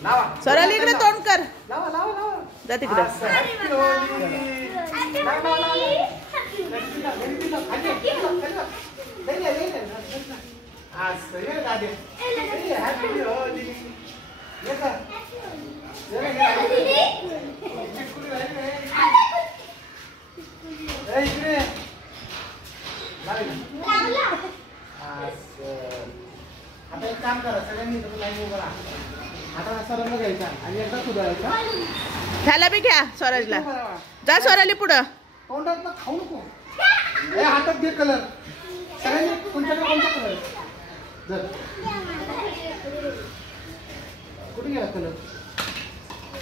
स्वराली इकडे तोंड कर. जा तिकडे. आता एक काम करा सगळ्यांनी लाईन उभं राहा. आता सरळ घ्यायचा आणि एकदा सुधारायचा. ह्याला बी घ्या स्वराजला. जा स्वराली पुढं. तोंडात खाऊ नको. हे हातात घे कलर. सगळ्यांनी तुमच्याकडे कोणता कलर धर. कुठे गेला कलर?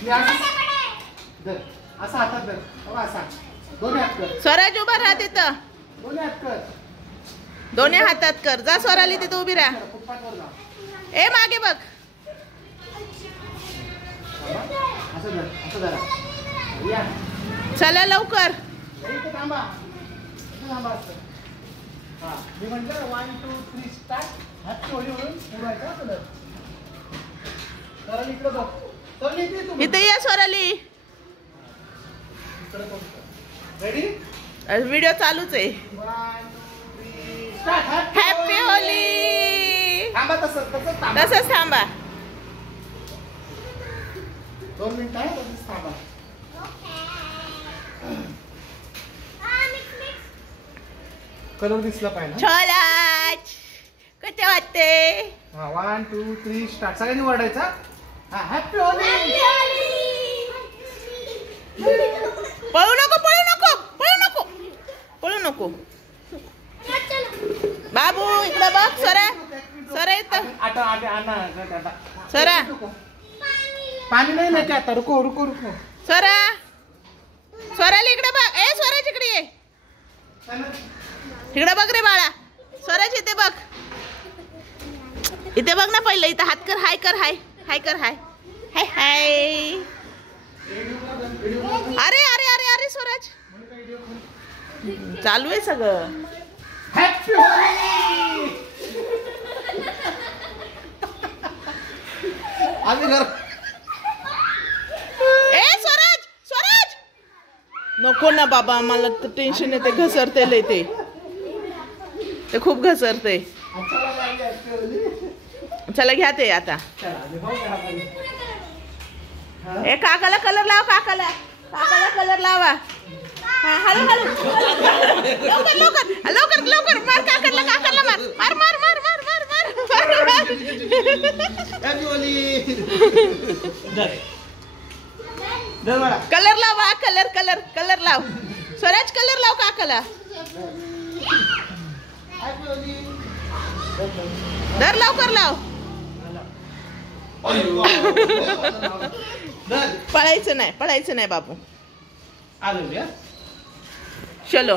मी असं धर. असा हातात धर. बघा असा. दोन्ही हात कर. स्वराज उभा राहा तिथं. दोन्ही हात कर. दोन्ही हातात कर. जा स्वराली तिथं उभी राहा. फुटपाथवर जा. ए मागे बघ. असं धर. असं धरा. या. चला लवकर. इथं थांबा. इथं थांबा असं. हां. मी म्हटलं 1 2 3 स्टार्ट. हात चोळी म्हणून उडवायचा कलर. तर इकडे बघ. तर इथे तू. इथे या स्वराली. इकडे बघ. रेडी? व्हिडिओ चालूच आहे. 1 2 3 स्टार्ट. Happy Holy. थांबा तसंच थांबा. तसंच थांबा. 2 मिनिटं आहे तसंच थांबा. कलर दिसला पाहिजे. छोलाच कसे वाटते? हा 1 2 3 स्टार्ट. सगळ्यांनी वरडायचा. हा हॅपी होली. पळू नको पळू नको पळू नको पळू नको. बाबू इकडे बघ. सरा सरा इथं. आता सरा पाणी नाही लेके आता. रुको रुको रुको. सरा स्वराली इकडे बघ. ए स्वराज इकडे ये. इकडे बघ रे बाळा. स्वराज इथे बघ. इथे बघ ना पहिलं. इथं हात कर. हाय कर. हाय हाय कर. हाय हाय हाय. अरे अरे अरे अरे स्वराज चालू आहे सगळं. Happy Holy. आम्ही घर. ए स्वराज स्वराज नको ना बाबा. मला तर टेन्शन येते. घसरते लय ते खूप घसरते. चला घ्या ते आता. ए काकाला कलर लावा. काकाला कलर लावा. हळू हळू लवकर लवकर लवकर लवकर. मार काकाला मार मार मार मार मार मार मार. कलर लावा. कलर कलर कलर लाव. स्वराज कलर लाव काकाला. धर लवकर लाव. पळायचं नाही बाबू. आलो. चलो.